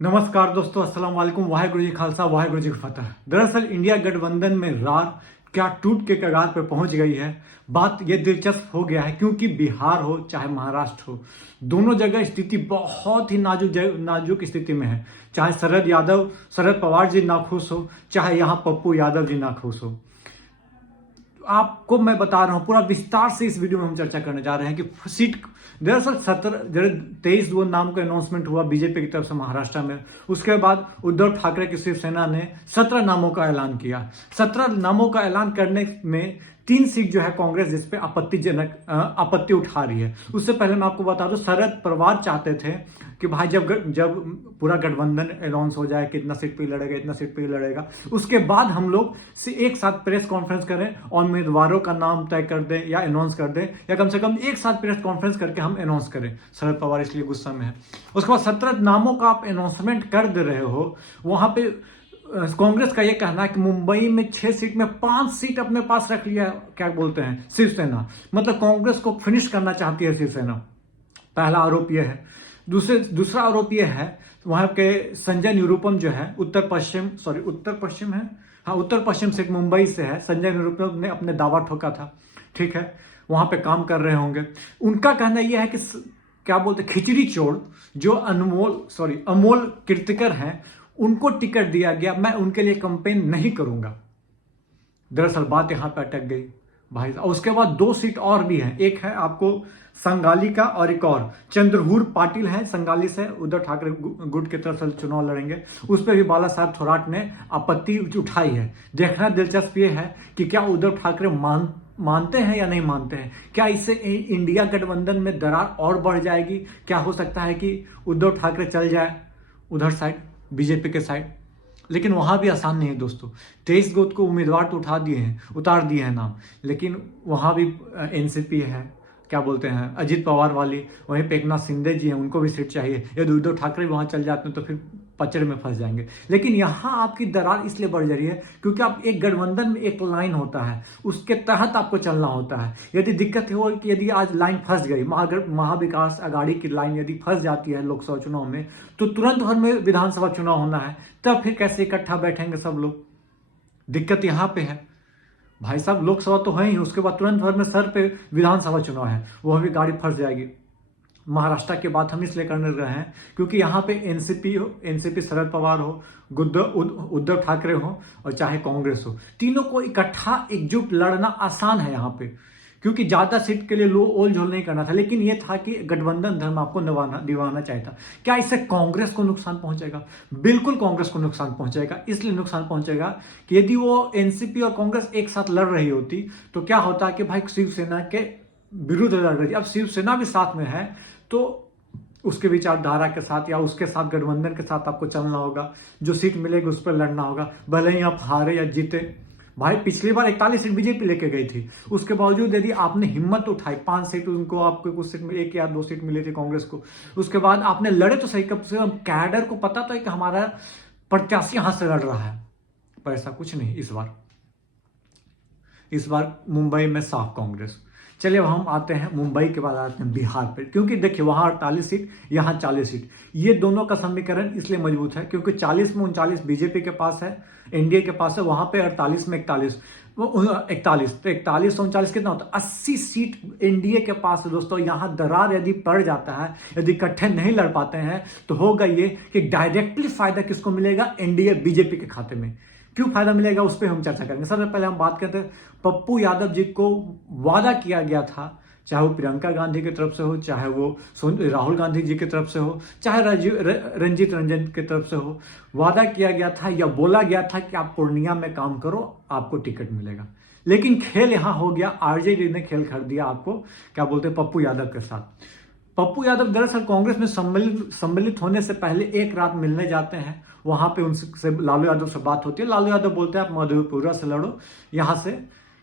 नमस्कार दोस्तों, अस्सलाम वालेकुम। वाहिगुरु जी खालसा, वाहिगुरु जी फतह। दरअसल इंडिया गठबंधन में रार क्या टूट के कगार पर पहुंच गई है। बात यह दिलचस्प हो गया है क्योंकि बिहार हो चाहे महाराष्ट्र हो, दोनों जगह स्थिति बहुत ही नाजुक स्थिति में है। चाहे शरद पवार जी नाखुश हो, चाहे यहाँ पप्पू यादव जी नाखुश हो। आपको मैं बता रहा हूं, पूरा विस्तार से इस वीडियो में हम चर्चा करने जा रहे हैं कि सीट दरअसल 23 वो नाम का अनाउंसमेंट हुआ बीजेपी की तरफ से महाराष्ट्र में। उसके बाद उद्धव ठाकरे की शिवसेना ने 17 नामों का ऐलान किया। 17 नामों का ऐलान करने में 3 सीट जो है कांग्रेस जिस पे आपत्ति उठा रही है। उससे पहले मैं आपको बता दूं, शरद पवार चाहते थे कि भाई जब पूरा गठबंधन अनाउंस हो जाए, कितना सीट पे लड़ेगा, इतना सीट पे लड़ेगा, उसके बाद हम लोग से एक साथ प्रेस कॉन्फ्रेंस करें और उम्मीदवारों का नाम तय कर दें या अनाउंस कर दें, या कम से कम एक साथ प्रेस कॉन्फ्रेंस करके हम अनाउंस करें। शरद पवार इसलिए गुस्सा में है। उसके बाद 17 नामों का आप अनाउंसमेंट कर दे रहे हो। वहां पे कांग्रेस का यह कहना है कि मुंबई में 6 सीट में 5 सीट अपने पास रख लिया, क्या बोलते हैं, शिवसेना। मतलब कांग्रेस को फिनिश करना चाहती है शिवसेना। पहला आरोप यह है। दूसरा आरोप यह है, वहां के संजय निरुपम जो है उत्तर पश्चिम है, हाँ उत्तर पश्चिम से मुंबई से है। संजय निरुपम ने अपने दावा ठोका था, ठीक है, वहां पे काम कर रहे होंगे। उनका कहना यह है कि क्या बोलते, खिचड़ी चोर जो अमोल कीर्तिकर हैं, उनको टिकट दिया गया, मैं उनके लिए कंपेन नहीं करूंगा। दरअसल बात यहां पर अटक गई भाई। उसके बाद 2 सीट और भी हैं। एक है आपको संगाली का, और एक और चंद्रहूर पाटिल है संगाली से, उद्धव ठाकरे गुट की तरफ से चुनाव लड़ेंगे। उस पर भी बाला साहब थोराट ने आपत्ति उठाई है। देखना दिलचस्प ये है कि क्या उद्धव ठाकरे मानते हैं या नहीं मानते हैं। क्या इससे इंडिया गठबंधन में दरार और बढ़ जाएगी। क्या हो सकता है कि उद्धव ठाकरे चल जाए उधर साइड, बीजेपी के साइड। लेकिन वहां भी आसान नहीं है दोस्तों। 23 गोद को उम्मीदवार तो उतार दिए हैं नाम, लेकिन वहां भी एनसीपी है, क्या बोलते हैं, अजित पवार वाली, वहीं पे एकनाथ शिंदे जी हैं, उनको भी सीट चाहिए। यदि उद्धव ठाकरे वहां चल जाते हैं तो फिर पचड़े में फंस जाएंगे। लेकिन यहां आपकी दरार इसलिए बढ़ जा रही है क्योंकि आप एक गठबंधन में एक लाइन होता है, उसके तहत आपको चलना होता है। यदि दिक्कत हो कि यदि आज लाइन फंस गई, महाविकास आघाड़ी की लाइन यदि फंस जाती है लोकसभा चुनाव में, तो तुरंत भर में विधानसभा चुनाव होना है, तब फिर कैसे इकट्ठा बैठेंगे सब लोग। दिक्कत यहां पे है भाई साहब। लोकसभा तो है ही, उसके बाद तुरंत भर में सर पे विधानसभा चुनाव है, वह भी गाड़ी फंस जाएगी। महाराष्ट्र की बात हम इसलिए करने रहे हैं क्योंकि यहाँ पे एनसीपी शरद पवार हो, उद्धव ठाकरे हो, और चाहे कांग्रेस हो, तीनों को इकट्ठा एकजुट लड़ना आसान है यहाँ पे, क्योंकि ज्यादा सीट के लिए लो ओल झोल नहीं करना था। लेकिन यह था कि गठबंधन धर्म आपको दिवाना चाहता। क्या इससे कांग्रेस को नुकसान पहुंचेगा? बिल्कुल कांग्रेस को नुकसान पहुंचेगा। इसलिए नुकसान पहुंचेगा कि यदि वो एनसीपी और कांग्रेस एक साथ लड़ रही होती तो क्या होता कि भाई शिवसेना के विरुद्ध लड़ रही थी। अब शिवसेना भी साथ में है तो उसके विचारधारा के साथ या उसके साथ गठबंधन के साथ आपको चलना होगा। जो सीट मिलेगी उस पर लड़ना होगा, भले ही आप हारे या जीते। भाई पिछली बार 41 सीट बीजेपी लेके गई थी, उसके बावजूद यदि आपने हिम्मत उठाई, 5 सीट उनको, आपको कुछ सीट में 1 या 2 सीट मिली थी कांग्रेस को, उसके बाद आपने लड़े तो सही, कम से कम कैडर को पता तो है कि हमारा प्रत्याशी यहां से लड़ रहा है। पर ऐसा कुछ नहीं इस बार मुंबई में साफ कांग्रेस। चलिए अब हम आते हैं मुंबई के बाद आते हैं बिहार पर, क्योंकि देखिए वहां 48 सीट, यहाँ 40 सीट। ये दोनों का समीकरण इसलिए मजबूत है क्योंकि 40 में 39 बीजेपी के पास है, एनडीए के पास है। वहां पे 48 में 41, तो 41 से 39 कितना होता है? 80 सीट एनडीए के पास है दोस्तों। यहां दरार यदि पड़ जाता है, यदि इकट्ठे नहीं लड़ पाते हैं, तो होगा ये कि डायरेक्टली फायदा किसको मिलेगा? एनडीए बीजेपी के खाते में। क्यों फायदा मिलेगा उस पर हम चर्चा करेंगे। सबसे पहले हम बात करते हैं, पप्पू यादव जी को वादा किया गया था, चाहे वो प्रियंका गांधी की तरफ से हो, चाहे वो राहुल गांधी जी की तरफ से हो, चाहे रंजीत रंजन की तरफ से हो, वादा किया गया था या बोला गया था कि आप पूर्णिया में काम करो, आपको टिकट मिलेगा। लेकिन खेल यहां हो गया, आरजेडी ने खेल कर दिया आपको, क्या बोलते हैं, पप्पू यादव के साथ। पप्पू यादव दरअसल कांग्रेस में सम्मिलित होने से पहले एक रात मिलने जाते हैं। वहां पे उनसे लालू यादव से बात होती है। लालू यादव बोलते हैं आप मधेपुरा से लड़ो यहां से,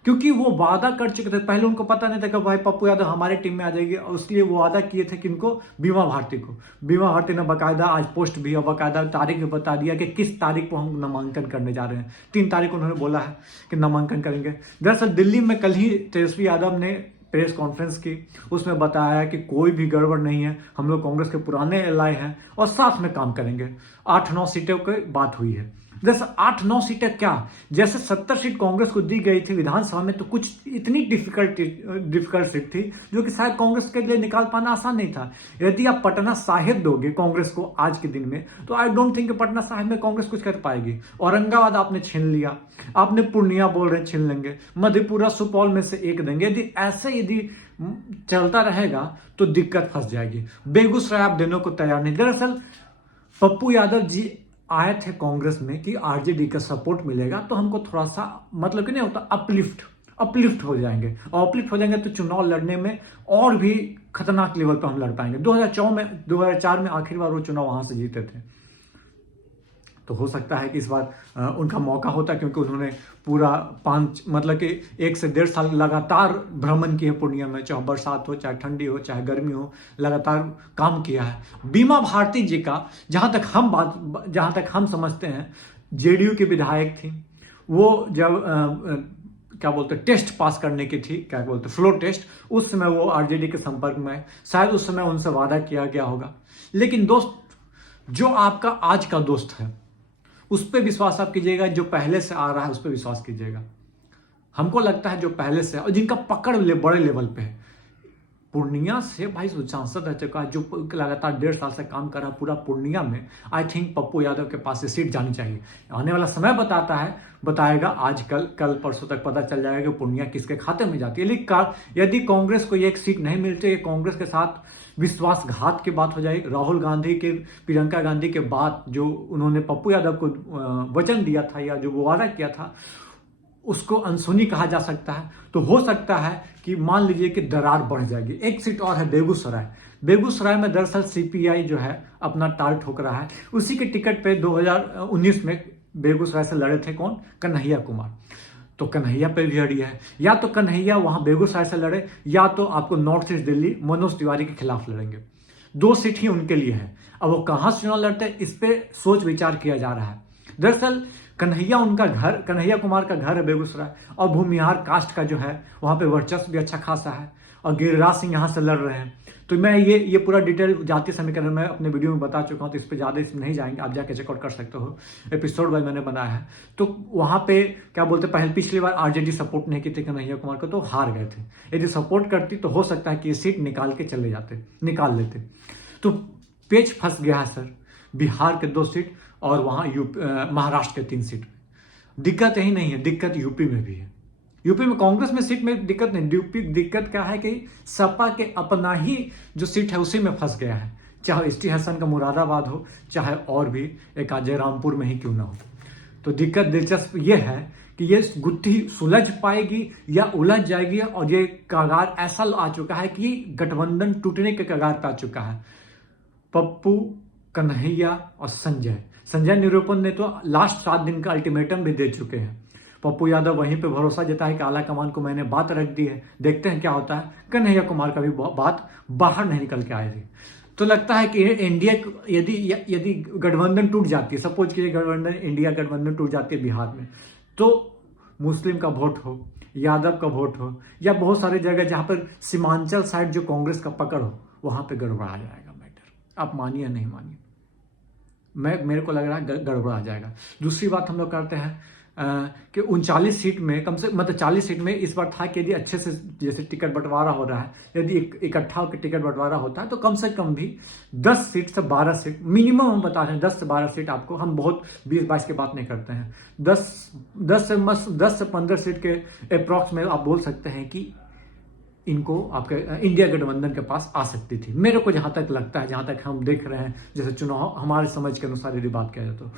क्योंकि वो वादा कर चुके थे। पहले उनको पता नहीं था कि भाई पप्पू यादव हमारे टीम में आ जाएगी, और उसलिए वो वादा किए थे कि इनको बीमा भारती ने बाकायदा आज पोस्ट भी और बाकायदा तारीख भी बता दिया कि किस तारीख को हम नामांकन करने जा रहे हैं। 3 तारीख उन्होंने बोला है कि नामांकन करेंगे। दरअसल दिल्ली में कल ही तेजस्वी यादव ने प्रेस कॉन्फ्रेंस की, उसमें बताया कि कोई भी गड़बड़ नहीं है, हम लोग कांग्रेस के पुराने एलाय हैं और साथ में काम करेंगे। 8-9 सीटों की बात हुई है। जैसे 8-9 सीटें क्या, जैसे 70 सीट कांग्रेस को दी गई थी विधानसभा में, तो कुछ इतनी डिफिकल्ट सीट थी जो कि शायद कांग्रेस के लिए निकाल पाना आसान नहीं था। यदि आप पटना साहिब दोगे कांग्रेस को आज के दिन में, तो I don't think Patna Sahib में कांग्रेस कुछ कर पाएगी। औरंगाबाद आपने छीन लिया, आपने पूर्णिया बोल रहे छीन लेंगे, मधेपुरा सुपौल में से एक देंगे। यदि चलता रहेगा तो दिक्कत फंस जाएगी। बेगूसराय आप देने को तैयार नहीं। दरअसल पप्पू यादव जी आए थे कांग्रेस में कि आरजेडी का सपोर्ट मिलेगा तो हमको थोड़ा सा मतलब कि नहीं होता, अपलिफ्ट हो जाएंगे, और अपलिफ्ट हो जाएंगे तो चुनाव लड़ने में और भी खतरनाक लेवल पर हम लड़ पाएंगे। 2004 में आखिरी बार वो चुनाव वहां से जीते थे, तो हो सकता है कि इस बार उनका मौका होता, क्योंकि उन्होंने पूरा 5 मतलब कि 1 से 1.5 साल लगातार भ्रमण किए पूर्णिया में, चाहे बरसात हो, चाहे ठंडी हो, चाहे गर्मी हो, लगातार काम किया है। बीमा भारती जी का जहां तक हम समझते हैं, जेडीयू की विधायक थी, वो जब क्या बोलते टेस्ट पास करने की थी, क्या बोलते फ्लोर टेस्ट, उस समय वो आरजेडी के संपर्क में, शायद उस समय उनसे वादा किया गया होगा। लेकिन दोस्त, जो आपका आज का दोस्त है उस पर विश्वास आप कीजिएगा, जो पहले से आ रहा है उस पर विश्वास कीजिएगा। हमको लगता है जो पहले से और जिनका पकड़ बड़े लेवल पे है, पूर्णिया से भाई सांसद रह चुका है, जो लगातार 1.5 साल से काम कर रहा है पूरा पूर्णिया में, आई थिंक पप्पू यादव के पास से सीट जानी चाहिए। आने वाला समय बताएगा, आज कल परसों तक पता चल जाएगा कि पूर्णिया किसके खाते में जाती है। लेकिन यदि कांग्रेस को एक सीट नहीं मिलती, कांग्रेस के साथ विश्वासघात की बात हो जाएगी। राहुल गांधी के, प्रियंका गांधी के बाद जो उन्होंने पप्पू यादव को वचन दिया था या जो वो वादा किया था, उसको अनसुनी कहा जा सकता है। तो हो सकता है कि मान लीजिए कि दरार बढ़ जाएगी। एक सीट और है बेगूसराय में दरअसल सीपीआई जो है अपना टाल ठोक रहा है। उसी के टिकट पे 2019 में बेगूसराय से लड़े थे कौन, कन्हैया कुमार। तो कन्हैया पे भी अड़ी है, या तो कन्हैया वहां बेगूसराय से लड़े, या तो आपको नॉर्थ ईस्ट दिल्ली मनोज तिवारी के खिलाफ लड़ेंगे। 2 सीट ही उनके लिए है। अब वो कहां से चुनाव लड़ते हैं, इस पे सोच विचार किया जा रहा है। दरअसल कन्हैया कुमार का घर है बेगूसराय, और भूमिहार कास्ट का जो है वहां पे वर्चस्व भी अच्छा खासा है, और गिरिराज सिंह यहां से लड़ रहे हैं। तो मैं ये पूरा डिटेल जातीय समीकरण में अपने वीडियो में बता चुका हूं, तो इस पर ज़्यादा इसमें नहीं जाएंगे, आप जाके चेकआउट कर सकते हो, एपिसोड वाइज मैंने बनाया है। तो वहां पे क्या बोलते, पिछली बार आरजेडी सपोर्ट नहीं की थी कन्हैया कुमार को, तो हार गए थे। यदि सपोर्ट करती तो हो सकता है कि ये सीट निकाल लेते। तो पेच फंस गया है सर, बिहार के 2 सीट और वहां महाराष्ट्र के 3 सीट में। दिक्कत यही नहीं है, दिक्कत यूपी में भी है। यूपी में कांग्रेस में सीट में दिक्कत नहीं, यूपी दिक्कत क्या है कि सपा के अपना ही जो सीट है उसी में फंस गया है, चाहे एसटी हसन का मुरादाबाद हो, चाहे और भी एक जयरामपुर में ही क्यों ना हो। तो दिक्कत दिलचस्प ये है कि ये गुत्थी सुलझ पाएगी या उलझ जाएगी, और ये कगार ऐसा आ चुका है कि गठबंधन टूटने के कगार पर आ चुका है। पप्पू, कन्हैया और संजय निरूपम ने तो लास्ट 7 दिन का अल्टीमेटम भी दे चुके हैं। पप्पू यादव वहीं पे भरोसा जताया कि आला कमान को मैंने बात रख दी है, देखते हैं क्या होता है। कन्हैया कुमार का भी बात बाहर नहीं निकल के आई थी। तो लगता है कि इंडिया यदि गठबंधन टूट जाती है, सपोज कीजिए इंडिया गठबंधन टूट जाती है बिहार में, तो मुस्लिम का वोट हो, यादव का वोट हो, या बहुत सारी जगह जहां पर सीमांचल साइड जो कांग्रेस का पकड़ हो, वहां पर गड़बड़ा जाएगा मैटर। आप मानिए या नहीं मानिए, मेरे को लग रहा है गड़बड़ा जाएगा। दूसरी बात हम लोग करते हैं कि 39 सीट में कम से मतलब 40 सीट में इस बार था कि यदि अच्छे से जैसे टिकट बंटवारा हो रहा है, यदि इकट्ठा होकर टिकट बंटवारा होता है तो कम से कम भी 10 सीट से 12 सीट मिनिमम हम बता रहे हैं, 10 से 12 सीट आपको, हम बहुत 20-22 की बात नहीं करते हैं, 10 से 15 सीट के अप्रॉक्स में आप बोल सकते हैं कि इनको आपके इंडिया गठबंधन के पास आ सकती थी। मेरे को जहां तक लगता है, जहां तक हम देख रहे हैं, जैसे चुनाव हमारे समझ के अनुसार यदि बात किया जाए तो।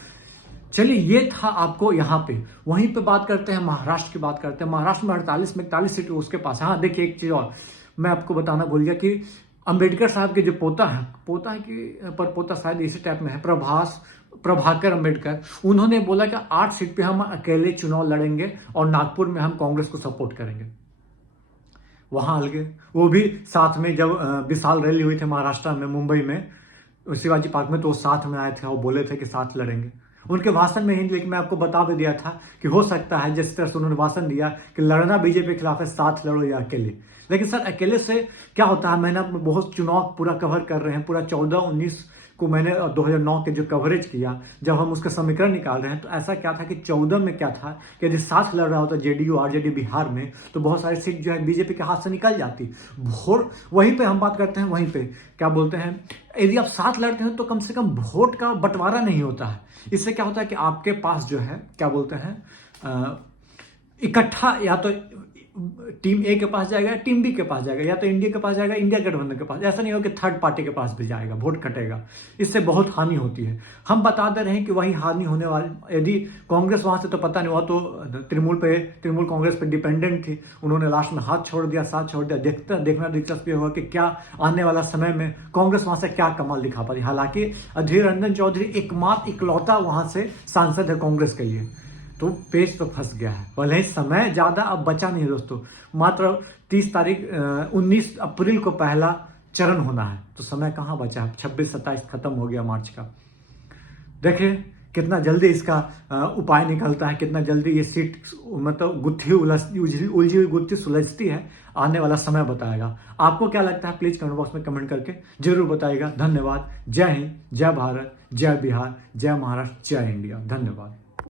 चलिए, ये था आपको यहाँ पे। वहीं पे बात करते हैं, महाराष्ट्र की बात करते हैं। महाराष्ट्र में 48 में 41 सीट उसके पास। हाँ देखिए, एक चीज और मैं आपको बताना भूल गया कि अंबेडकर साहब के जो पोता शायद इसी टाइप में है, प्रभाकर अंबेडकर, उन्होंने बोला कि 8 सीट पे हम अकेले चुनाव लड़ेंगे और नागपुर में हम कांग्रेस को सपोर्ट करेंगे। वहां अलगे, वो भी साथ में जब विशाल रैली हुई थी महाराष्ट्र में, मुंबई में शिवाजी पार्क में, तो साथ में आए थे और बोले थे कि साथ लड़ेंगे। उनके भाषण में हिंदी, लेकिन मैं आपको बता भी दिया था कि हो सकता है जिस तरह से उन्होंने भाषण दिया कि लड़ना बीजेपी के खिलाफ है, साथ लड़ो या अकेले। लेकिन सर अकेले से क्या होता है, मैंने बहुत चुनाव पूरा कवर कर रहे हैं, पूरा 14-19 को मैंने 2009 के जो कवरेज किया, जब हम उसका समीकरण निकाल रहे हैं, तो ऐसा क्या था कि 14 में क्या था कि यदि साथ लड़ रहा होता जेडीयू आरजेडी बिहार में, तो बहुत सारी सीट जो है बीजेपी के हाथ से निकल जाती। वोट वहीं पे हम बात करते हैं, वहीं पे क्या बोलते हैं, यदि आप साथ लड़ते हैं तो कम से कम वोट का बंटवारा नहीं होता है। इससे क्या होता है कि आपके पास जो है क्या बोलते हैं, इकट्ठा या तो टीम ए के पास जाएगा, टीम बी के पास जाएगा, या तो इंडिया के पास जाएगा, इंडिया गठबंधन के पास। ऐसा नहीं हो कि थर्ड पार्टी के पास भी जाएगा, वोट कटेगा। इससे बहुत हानि होती है। हम बता दे रहे हैं कि वही हानि होने वाली, यदि कांग्रेस वहां से तो पता नहीं हुआ, तो तृणमूल कांग्रेस पे डिपेंडेंट थी, उन्होंने लास्ट में हाथ छोड़ दिया, साथ छोड़ दिया। देखना दिलचस्प होगा कि क्या आने वाला समय में कांग्रेस वहां से क्या कमाल दिखा पाती। हालांकि अधीर रंजन चौधरी एकमात्र इकलौता वहां से सांसद है कांग्रेस के लिए, तो पेज तो फंस गया है। भले ही समय ज्यादा अब बचा नहीं है दोस्तों, मात्र 19 अप्रैल को पहला चरण होना है, तो समय कहाँ बचा है, 26-27 खत्म हो गया मार्च का। देखिए कितना जल्दी इसका उपाय निकलता है, कितना जल्दी ये सीट मतलब उलझी हुई गुत्थी सुलझती है, आने वाला समय बताएगा। आपको क्या लगता है प्लीज कमेंट बॉक्स में कमेंट करके जरूर बताइएगा। धन्यवाद। जय हिंद, जय भारत, जय बिहार, जय महाराष्ट्र, जय इंडिया। धन्यवाद।